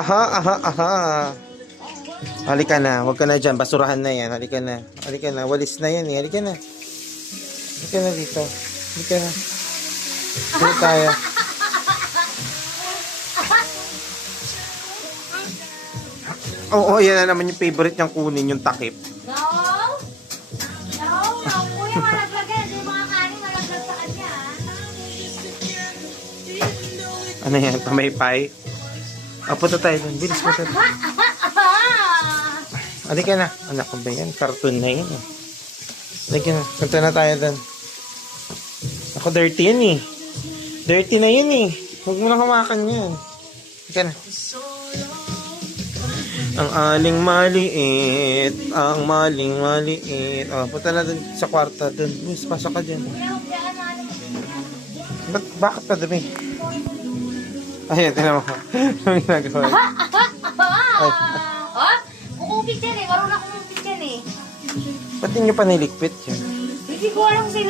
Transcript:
Aha, aha, aha. Halika na, huwag ka na dyan. Basurahan na yan. Halika na. Halika na, walis na yan eh. Halika na. Halika na dito. Halika na. Dito tayo. Oo, yan na naman yung favorite niyang kunin, yung takip. No? No? Kuya, malaglag yan. Yung mga kanin, malaglag sa kanya. Ano yan, pamaypay? Punta tayo dun. Bilis mo tayo. Halika na. Anak ko ba yan? Cartoon na yun eh. Halika na. Punta na tayo dun. Ako, dirty yan eh. Dirty na yun eh. Huwag mo na kumakan yan. Halika na. Ang aling maliit. Ang maling maliit. Punta na dun sa kwarto. Dun. Bilis, pasok ka dyan. Bakit pa dumi? Ayan, tinan mo. Anong ginagawa? Oh, kukupit yan eh. Marunong kumupit yan eh. Ba't nyo pa nilikpit yan? Hindi ko alam sila.